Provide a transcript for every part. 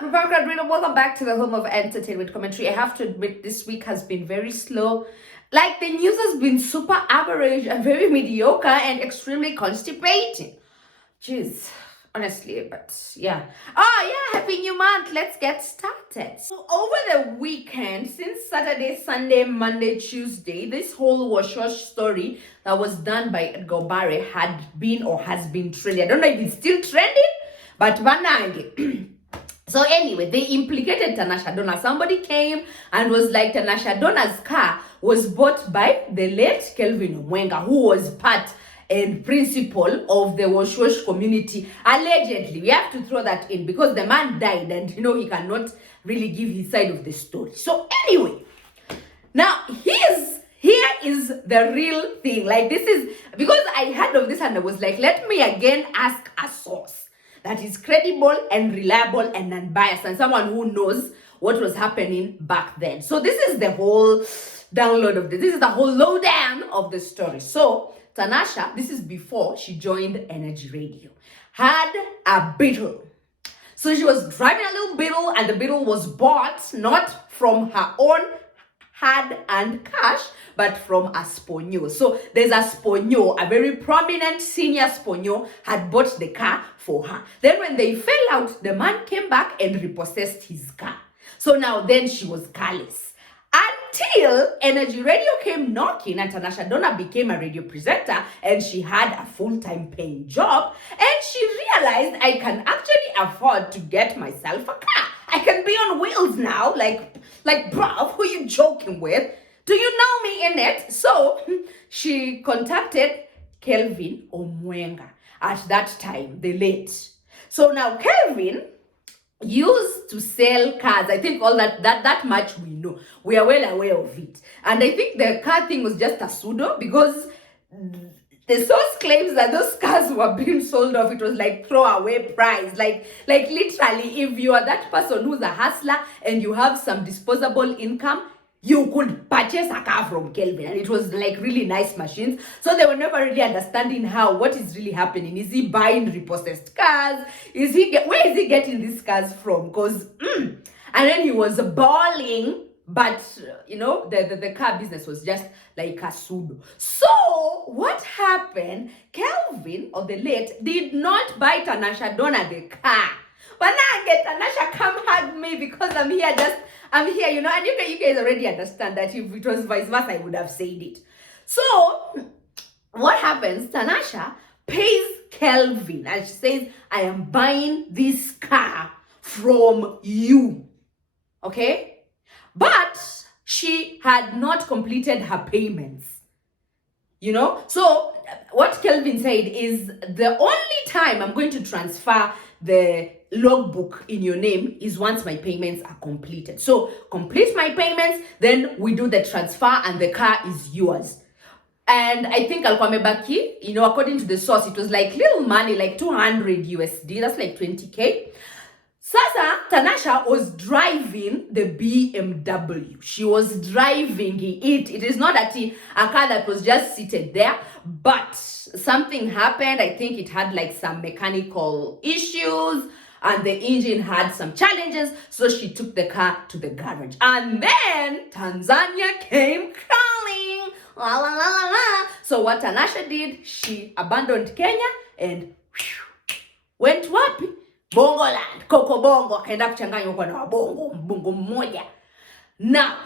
TheReportCard reader, welcome back to the home of entertainment commentary. I have to admit, this week has been very slow. Like, the news has been super average and very mediocre and extremely constipating. Jeez, honestly, but yeah. Oh yeah, happy new month. Let's get started. So over the weekend, since Saturday, Sunday, Monday, Tuesday, this whole wash story that was done by Edgar Barry had been or has been trending. I don't know if it's still trending, but Vanangi. So anyway, they implicated Tanashadonna. Somebody came and was like, Tanashadonna's car was bought by the late Kelvin Omwenga, who was part and principal of the Wash community. Allegedly, we have to throw that in because the man died and he cannot really give his side of the story. So anyway, now here is the real thing. Like, this is because I heard of this and I was like, let me again ask a source that is credible and reliable and unbiased and someone who knows what was happening back then. So this is the whole download of this. This is the whole lowdown of the story. So Tanasha, this is before she joined Energy Radio, had a Beetle. So she was driving a little Beetle and the Beetle was bought not from her own hard and cash, but from a Sponyo. So there's a Sponyo, a very prominent senior Sponyo, had bought the car for her. Then when they fell out, the man came back and repossessed his car. So now then she was careless. Until Energy Radio came knocking and Tanashadonna became a radio presenter and she had a full-time paying job and she realized, I can actually afford to get myself a car. I can be on wheels now. Like, bruv, who are you joking with? Do you know me in it? So she contacted Kelvin Omwenga at that time, the late. So now Kelvin used to sell cars. I think all that much we know. We are well aware of it. And I think the car thing was just a pseudo because the source claims that those cars were being sold off. It was like throwaway price. Like literally, if you are that person who's a hustler and you have some disposable income, you could purchase a car from Kelvin. And it was like really nice machines. So they were never really understanding what is really happening. Is he buying repossessed cars? Where is he getting these cars from? Because, and then he was balling. But, the car business was just like a pseudo. So, what happened? Kelvin, or the late, did not buy Tanashadonna the car. But now I get Tanasha, come hug me because I'm here, and you guys already understand that if it was vice versa, I would have said it. So, what happens? Tanasha pays Kelvin and she says, I am buying this car from you. Okay? But she had not completed her payments. So what Kelvin said is the only time I'm going to transfer the logbook in your name is once my payments are completed. So complete my payments, then we do the transfer and the car is yours. And I think Kwamboka, according to the source, it was like little money, like 200 USD. That's like 20K. Sasa, Tanasha was driving the BMW. She was driving it. It is not a car that was just seated there, but something happened. I think it had like some mechanical issues and the engine had some challenges. So she took the car to the garage. And then Tanzania came calling. La, la, la, la, la. So what Tanasha did, she abandoned Kenya and went wapi? Bongoland, Coco Bongo, akaenda kuchanganywa kwa na bongo mmoja. Now,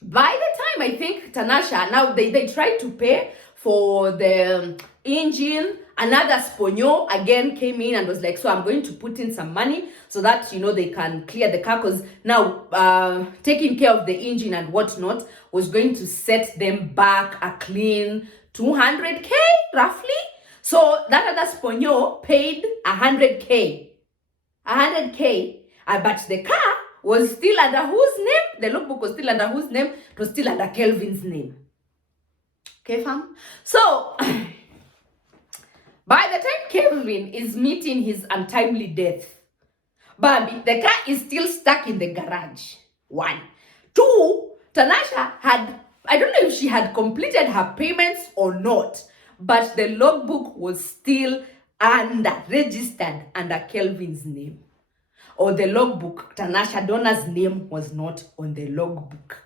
by the time I think Tanasha, now they tried to pay for the engine, another Sponyo again came in and was like, so I'm going to put in some money so that, they can clear the car because now taking care of the engine and whatnot was going to set them back a clean 200K roughly. So that other Sponyo paid 100K. 100K. But the car was still under whose name? The logbook was still under whose name? It was still under Kelvin's name. Okay, fam? So, by the time Kelvin is meeting his untimely death, Bambi, the car is still stuck in the garage. 1. 2, Tanasha I don't know if she had completed her payments or not, but the logbook was still registered under Kelvin's name. or the logbook, Tanashadonna's name was not on the logbook.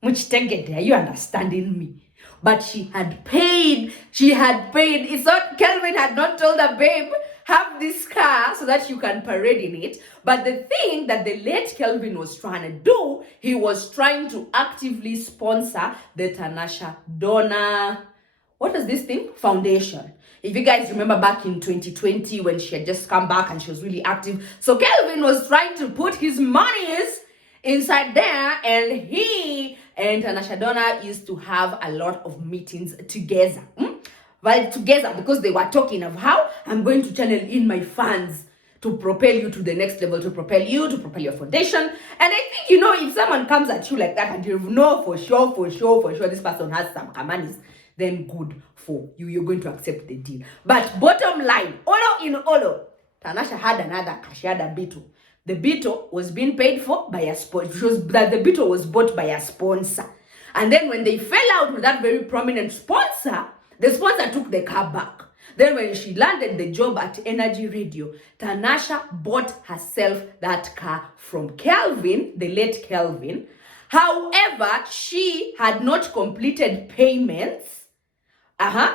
Which take it, are you understanding me? But she had paid. It's not, Kelvin had not told her, babe, have this car so that you can parade in it. But the thing that the late Kelvin was trying to do, he was trying to actively sponsor the Tanashadonna, what is this thing? Foundation. If you guys remember back in 2020 when she had just come back and she was really active. So Kelvin was trying to put his monies inside there, and he and Tanashadonna used to have a lot of meetings together. Well, together, because they were talking of how I'm going to channel in my funds to propel you to the next level, to propel your foundation. And I think, if someone comes at you like that and you know for sure, this person has some kamanis, then good for you. You're going to accept the deal. But bottom line, Olo, Tanasha had another car. She had a Beetle. The Beetle was being paid for by a sponsor. The Beetle was bought by a sponsor. And then when they fell out with that very prominent sponsor, the sponsor took the car back. Then when she landed the job at Energy Radio, Tanasha bought herself that car from Kelvin, the late Kelvin. However, she had not completed payments.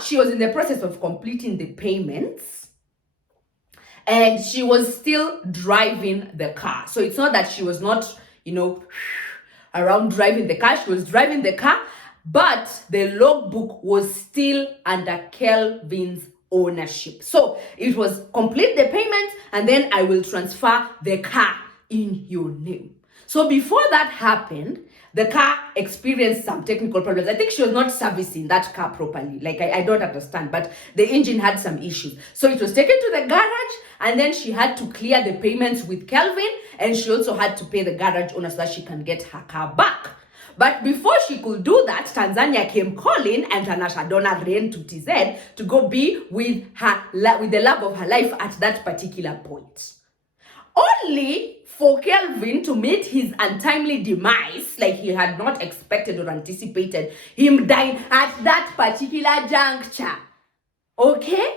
She was in the process of completing the payments. And she was still driving the car. So it's not that she was not, around driving the car. She was driving the car, but the logbook was still under Kelvin's ownership. So it was complete the payment and then I will transfer the car in your name. So before that happened, the car experienced some technical problems. I think she was not servicing that car properly. Like, I don't understand, but the engine had some issues. So it was taken to the garage, and then she had to clear the payments with Kelvin, and she also had to pay the garage owner so that she can get her car back. But before she could do that, Tanzania came calling, and Tanashadonna ran to TZ to go be with the love of her life at that particular point. Only for Kelvin to meet his untimely demise, like he had not expected or anticipated him dying at that particular juncture. Okay?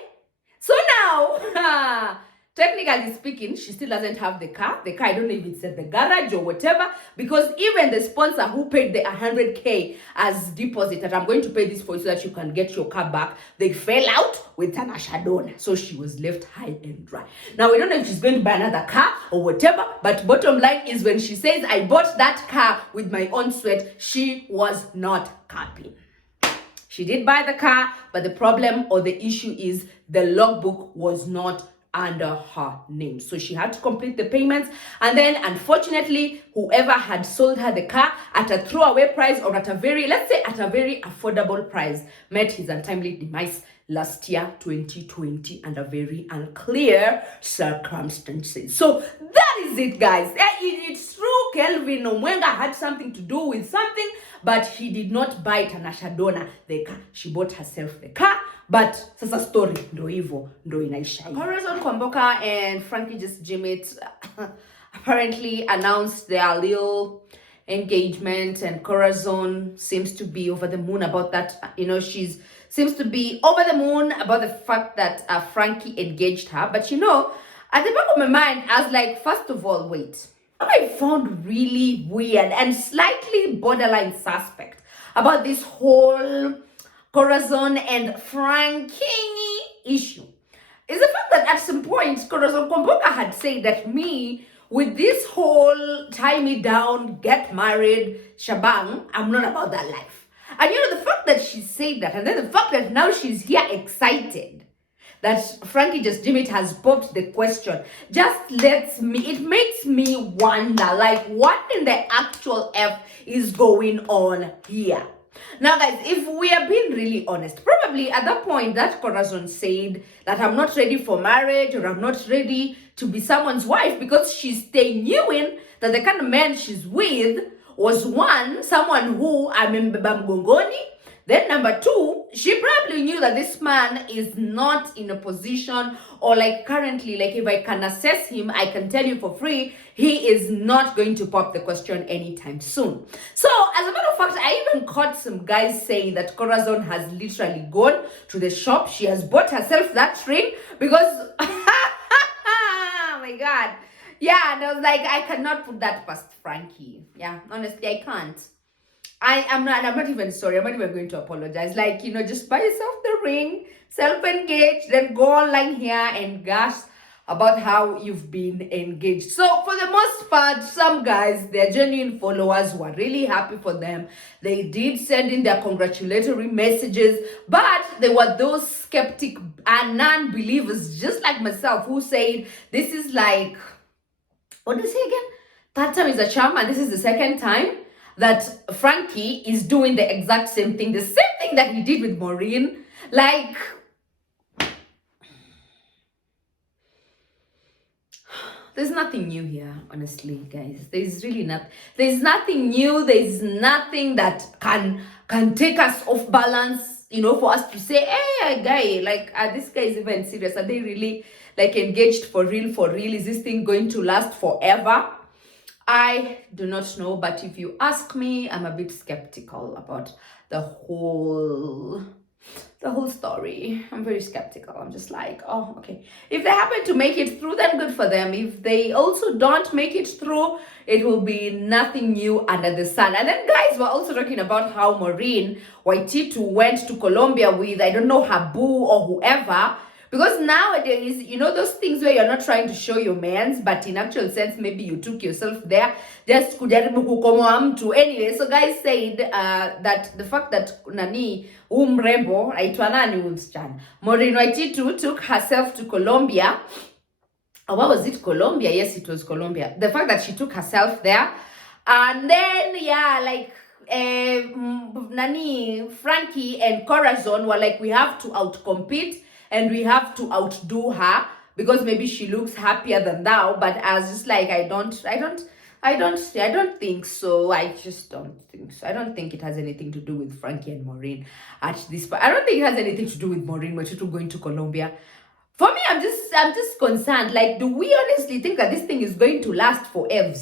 So now, technically speaking, she still doesn't have the car. The car, I don't know if it's at the garage or whatever, because even the sponsor who paid the 100K as deposit that I'm going to pay this for you so that you can get your car back, they fell out with Tanashadonna. So she was left high and dry. Now, we don't know if she's going to buy another car or whatever, but bottom line is when she says, I bought that car with my own sweat, she was not capping. She did buy the car, but the problem or the issue is the logbook was not under her name. So she had to complete the payments, and then unfortunately whoever had sold her the car at a throwaway price or at a very affordable price met his untimely demise last year, 2020, under very unclear circumstances. So that is it, guys. It's true, Kelvin Omwenga had something to do with something, but he did not buy Tanashadonna the car. She bought herself the car. But sasa story ndo hivyo ndo inaisha. Corazon, Kwamboka and Frankie just Jimit apparently announced their little engagement, and Corazon seems to be over the moon about that. She seems to be over the moon about the fact that Frankie engaged her. But at the back of my mind, I was like, first of all, wait. What I found really weird and slightly borderline suspect about this whole Corazon and Frankie issue is the fact that at some point Corazon Kwamboka had said that me with this whole tie me down, get married, shabang, I'm not about that life. And the fact that she said that, and then the fact that now she's here excited that Frankie just Jimmy has popped the question, it makes me wonder, like, what in the actual F is going on here? Now, guys, if we are being really honest, probably at that point that Corazon said that I'm not ready for marriage or I'm not ready to be someone's wife because she's staying knowing that the kind of man she's with was someone who amembeba mgongoni. Then number two, she probably knew that this man is not in a position, or like currently, like if I can assess him, I can tell you for free, he is not going to pop the question anytime soon. So as a matter of fact, I even caught some guys saying that Corazon has literally gone to the shop. She has bought herself that ring because, oh my God, Yeah, and I was like, I cannot put that past Frankie. Yeah, honestly, I can't. I'm not even sorry. I'm not even going to apologize. Like, just buy yourself the ring, self-engage, then go online here and gush about how you've been engaged. So for the most part, some guys, they're genuine followers who are really happy for them. They did send in their congratulatory messages, but there were those skeptic and non-believers, just like myself, who said this is like, what did they say again? Third time is a charm, and this is the second time that Frankie is doing the exact same thing, the same thing that he did with Maureen. Like, there's nothing new here, honestly, guys. There's nothing new. There's nothing that can take us off balance, for us to say, hey, guy, like, are this guy is even serious? Are they really, like, engaged for real? Is this thing going to last forever? I do not know, but if you ask me, I'm a bit skeptical about the whole story. I'm very skeptical. I'm just like, oh, okay. If they happen to make it through, then good for them. If they also don't make it through, it will be nothing new under the sun. And then guys were also talking about how Maureen Waititu went to Colombia with, I don't know, her boo or whoever. Because nowadays, those things where you're not trying to show your mans, but in actual sense, maybe you took yourself there just kujaribu kukomoa mtu. Anyway, so guys said that the fact that nani umrembo aitwa nani msichana Maureen Waititu took herself to Colombia. Oh, what was it? Colombia? Yes, it was Colombia. The fact that she took herself there, and then nani Frankie and Corazon were like, we have to outcompete. And we have to outdo her because maybe she looks happier than thou. But I was just like, I don't think so. I just don't think so. I don't think it has anything to do with Frankie and Maureen at this point. I don't think it has anything to do with Maureen Waititu going to Colombia. For me, I'm just concerned. Like, do we honestly think that this thing is going to last forever?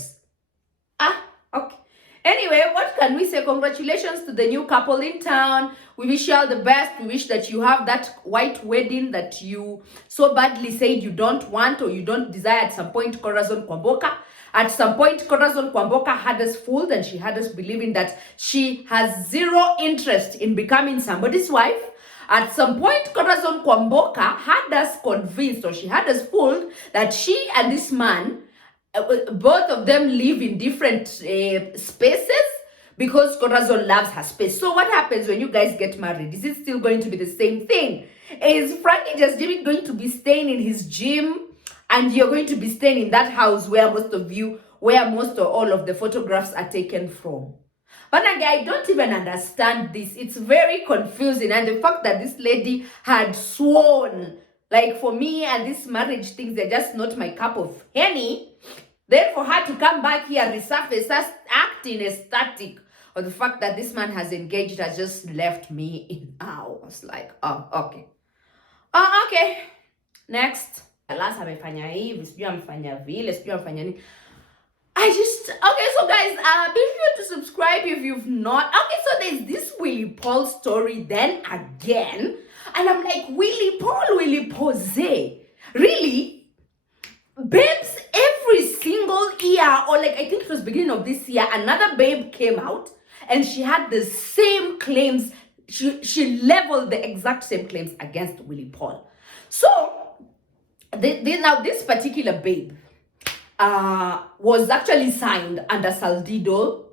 Okay. Anyway, what can we say? Congratulations to the new couple in town. We wish you all the best. We wish that you have that white wedding that you so badly said you don't want or you don't desire at some point. Corazon Kwamboka. At some point, Corazon Kwamboka had us fooled and she had us believing that she has zero interest in becoming somebody's wife. At some point, Corazon Kwamboka had us convinced, or she had us fooled, that she and this man, both of them live in different spaces because Corazon loves her space. So what happens when you guys get married? Is it still going to be the same thing? Is Frankie just going to be staying in his gym and you're going to be staying in that house where most or all of the photographs are taken from? But again, I don't even understand this. It's very confusing. And the fact that this lady had sworn, like, for me and this marriage things, they're just not my cup of honey. Then for her to come back here, resurface us acting ecstatic or the fact that this man has engaged has just left me in awe. I was like, oh, okay. Oh, okay. Next. Last amefanya hivi, sijui amefanya vile, sijui amefanya nini. Okay, so guys, be sure to subscribe if you've not. Okay, so there's this Willypaul story then again. And I'm like, Willypaul, Zay. Really? Babes, every single year, or like, I think it was beginning of this year, another babe came out and she had the same claims. She leveled the exact same claims against Willypaul. So, now this particular babe was actually signed under Saldido's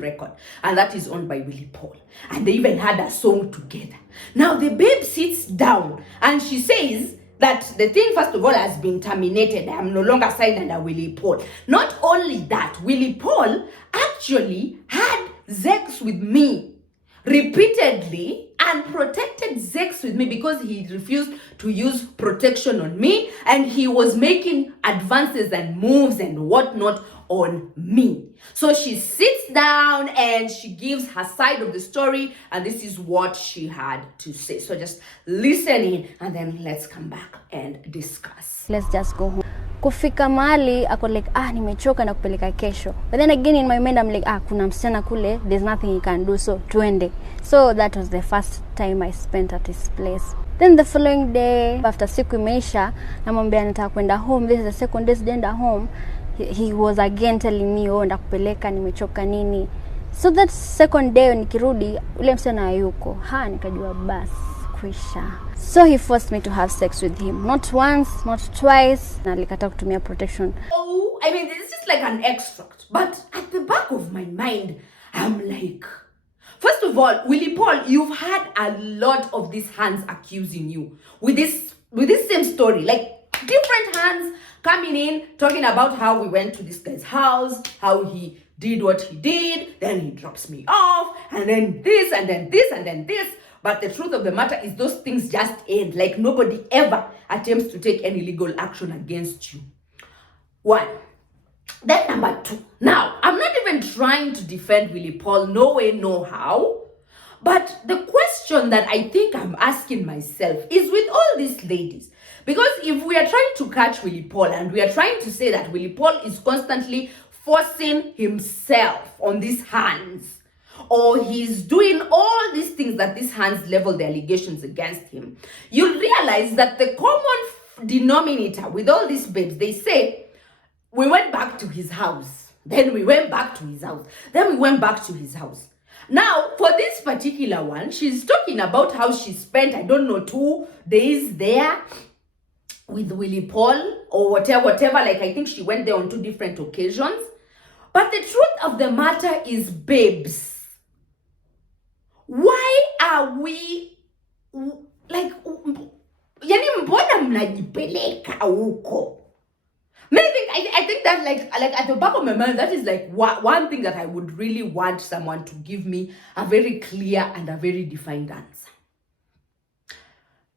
record, and that is owned by Willypaul, and they even had a song together. Now the babe sits down and she says that the thing, first of all, has been terminated. I am no longer signed under Willypaul. Not only that, Willypaul actually had sex with me repeatedly and protected sex with me because he refused to use protection on me, and he was making advances and moves and whatnot on me. So she sits down and she gives her side of the story, and this is what she had to say. So just listen in and then let's come back and discuss. Let's just go home. Kufika mahali ako like, nimechoka na kupeleka kesho. But then again in my mind I'm like, kuna msichana kule, there's nothing he can do, so tuende. So that was the first time I spent at his place. Then the following day, after siku imeisha, namwambia nataka kwenda home. This is the second day sijaenda home. He was again telling me, oh, ndakupeleka, nimechoka nini. So that second day nikirudi, ule msichana hayuko. Nikajua basi kwisha. So he forced me to have sex with him. Not once, not twice. Na alikata kutumia protection. Oh, I mean, it's just like an extract. But at the back of my mind, I'm like, first of all, Willypaul, you've had a lot of these hands accusing you with this same story. Like different hands coming in, talking about how we went to this guy's house, how he did what he did, then he drops me off, and then this, and then this, and then this. But the truth of the matter is those things just end. Like nobody ever attempts to take any legal action against you. One. Then number two. Now, I'm not even trying to defend Willypaul, no way, no how. But the question that I think I'm asking myself is with all these ladies. Because if we are trying to catch Willypaul and we are trying to say that Willypaul is constantly forcing himself on these hands, or he's doing all these things that these hands level the allegations against him, you'll realize that the common denominator with all these babes, they say, we went back to his house, then we went back to his house, then we went back to his house. Now, for this particular one, she's talking about how she spent, 2 days there with Willypaul or whatever. Like, I think she went there on 2 different occasions. But the truth of the matter is, babes, why are we like, yani mbona mnajipeleka huko? I think that like at the back of my mind, that is like one thing that I would really want someone to give me a very clear and a very defined answer.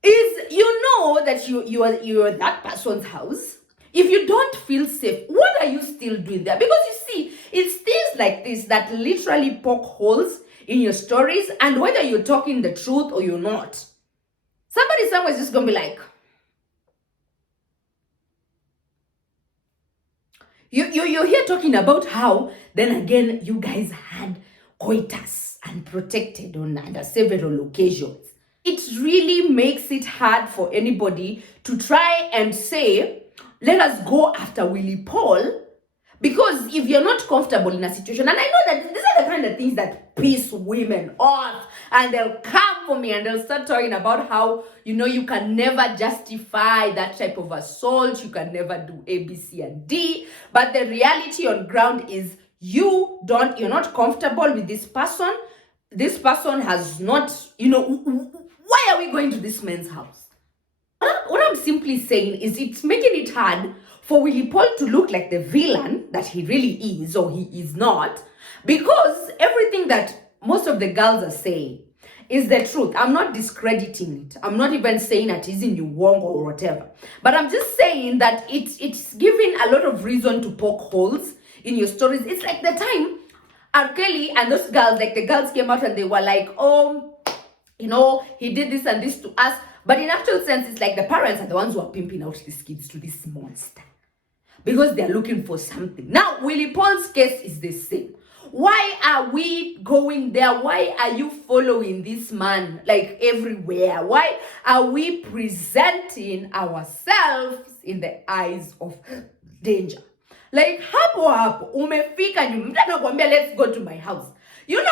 Is, you know that you are at that person's house. If you don't feel safe, what are you still doing there? Because you see, it's things like this that literally poke holes in your stories, and whether you're talking the truth or you're not, somebody somewhere is just gonna be like, you're here talking about how then again you guys had coitus and protected on under several occasions. It really makes it hard for anybody to try and say, let us go after Willypaul, because if you're not comfortable in a situation, and I know that these are the kind of things that piss women off, and they'll come for me and they'll start talking about how, you can never justify that type of assault, you can never do A, B, C, and D, but the reality on ground is you're not comfortable with this person has not, why are we going to this man's house? What I'm simply saying is it's making it hard for Willypaul to look like the villain that he really is, or he is not, because everything that most of the girls are saying is the truth. I'm not discrediting it. I'm not even saying that he's in you wrong or whatever. But I'm just saying that it's giving a lot of reason to poke holes in your stories. It's like the time R. Kelly and those girls, like the girls came out and they were like, oh, he did this and this to us. But in actual sense, it's like the parents are the ones who are pimping out these kids to this monster, because they're looking for something. Now, Willypaul's case is the same. Why are we going there? Why are you following this man like everywhere? Why are we presenting ourselves in the eyes of danger? Like, hapo umefika nyumbani, let's go to my house. The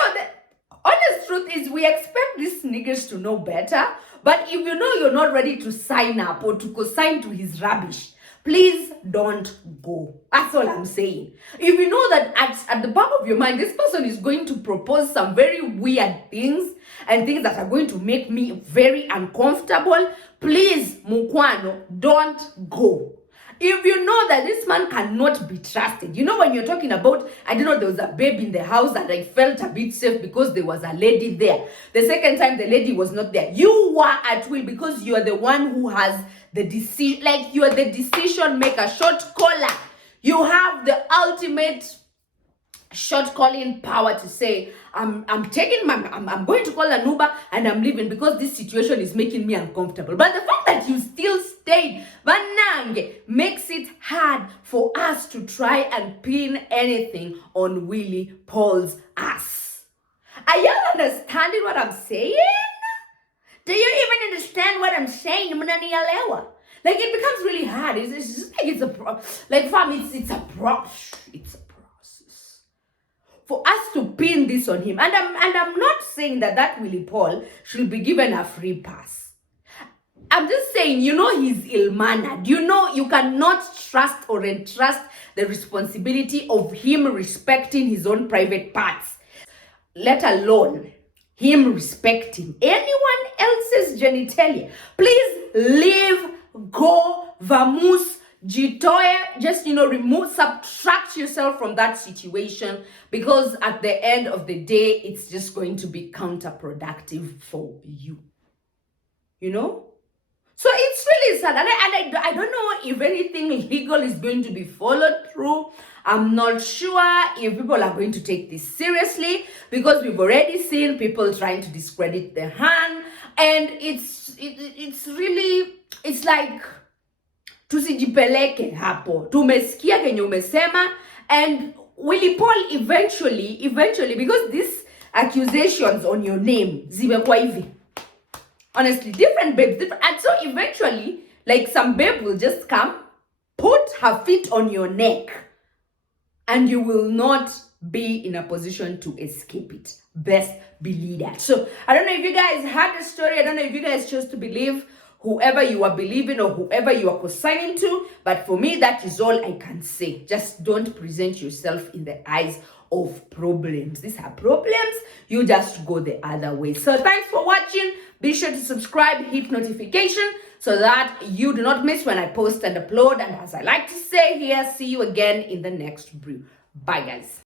honest truth is we expect these niggas to know better, but if you know you're not ready to sign up or to co-sign to his rubbish, please don't go. That's all I'm saying. If you know that at the back of your mind, this person is going to propose some very weird things and things that are going to make me very uncomfortable, please, Mukwano, don't go. If you know that this man cannot be trusted, when you're talking about, there was a babe in the house and I felt a bit safe because there was a lady there. The second time the lady was not there. You were at will because you are the one who has the decision, like you are the decision maker, shot caller. You have the ultimate shot calling power to say, I'm going to call an Uber and I'm leaving because this situation is making me uncomfortable. But the fact that you still stayed, Banange, makes it hard for us to try and pin anything on Willypaul's ass. Are y'all understanding what I'm saying? Do you even understand what I'm saying? Mnanielewa? Like, it becomes really hard. It's just like fam, it's a process for us to pin this on him. And I'm not saying that Willypaul should be given a free pass. I'm just saying, he's ill-mannered. You cannot trust or entrust the responsibility of him respecting his own private parts, let alone him respecting anyone else's genitalia. Please leave, go, vamoose, jitoye, just, subtract yourself from that situation, because at the end of the day, it's just going to be counterproductive for you. So it's really sad, and I don't know if anything legal is going to be followed through. I'm not sure if people are going to take this seriously, because we've already seen people trying to discredit the hand, and it's really, it's like tusijipeleke hapo, tumesikia kenye umesema, and Willypaul eventually, because these accusations on your name zimekuwa hivi. Honestly, different babes, and so eventually, like, some babe will just come, put her feet on your neck, and you will not be in a position to escape it. Best believe that. So I don't know if you guys had the story. I don't know if you guys chose to believe whoever you are believing or whoever you are consigning to. But for me, that is all I can say. Just don't present yourself in the eyes of problems. These are problems. You just go the other way. So thanks for watching. Be sure to subscribe, hit notification so that you do not miss when I post and upload. And as I like to say here, see you again in the next brew. Bye, guys.